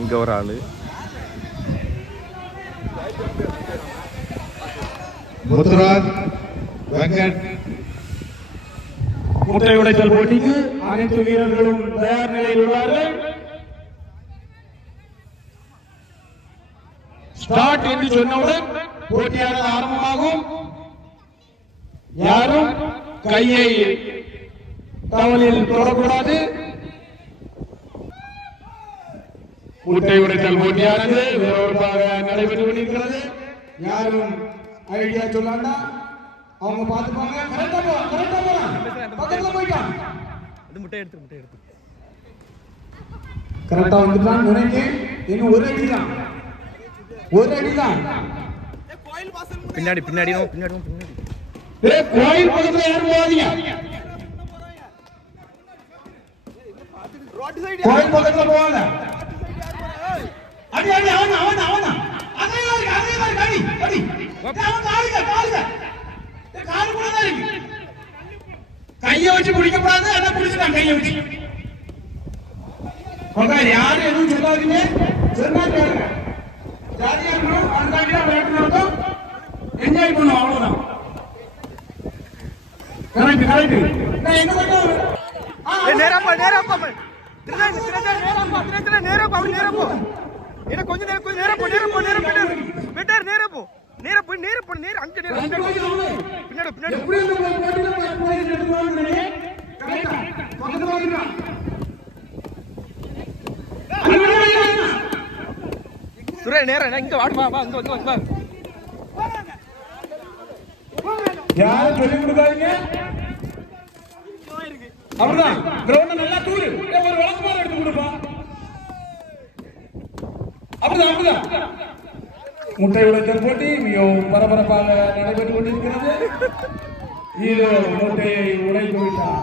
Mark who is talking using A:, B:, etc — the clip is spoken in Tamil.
A: ఇంకా రాలి
B: ముతురాజ్ వెంకట్
C: முட்டை உடைத்தல் போட்டிக்கு அனைத்து வீரர்களும் தயார் நிலையில் உள்ளார்கள். ஸ்டார்ட் என்று சொன்னவுடன் போட்டியானது ஆரம்பமாகும். யாரும் கையை தவலில் தொடக்கூடாது. முட்டை உடைத்தல் போட்டியானது விறுவிறுப்பாக நடைபெற்று கொண்டிருக்கிறது. யாரும் ஐடியா சொல்லாண்டா அவங்க பார்த்துப்பாங்க. கரெக்டா போ கரெக்டா போறான் பக்கத்துல போயிட்டான்
A: முட்டை எடுத்து முட்டை எடுத்து.
C: கரெக்டா வந்துட்டான் நினைக்கிறேன் இன்னும் ஒரு அடி தான் ஒரு அடி தான்
A: பின்னாடி பின்னாடி பின்னாடி பின்னாடி.
C: ஏய், கோயில் பக்கத்துல யாரும் போகாதீங்க கோயில் பக்கத்துல போகாத. அடி அடி அவன் அவன் அவன். கையை வச்சு பிடிக்க கூடாது அதான் பிடிச்சிட்டான் கையை வச்சு ஓகே யாரும் எதுவும் சொல்லாதீங்க சொன்னா கேளுங்க ஜாலியா இருக்கணும் அந்தாண்டியா விளையாட்டு என்ஜாய் பண்ணும் அவ்வளவுதான் கரெக்ட் கரெக்ட் நான் என்ன பண்ணுவேன்
A: ஏய், நேரா போ நேரா போ திருடா திருடா நேரா போ திருடா நேரா போ அப்படி நேரா போ ஏன்னா கொஞ்சம் நேரம் கொஞ்சம் நேரா போ நேரா போ நேரா போ வெட்டார் நேரா போ நேரா அங்க நேரா. பின்னாடி சுரே நேரா நான் இங்க வாடு வா இங்க வந்து வா.
C: யாரும் சொல்லி கொடுக்காதீங்க? அப்படிதான் கிரவுண்ட் நல்லா தூரு ஒரு விளக்கு மாலை எடுத்து கொடுப்பா. அப்படிதான் அப்படிதான். முட்டை உடைத்தல் போட்டி மிகவும் பரபரப்பாக நடைபெற்றுக் கொண்டிருக்கிறது. இது முட்டையை உடைத்து விட்டார்.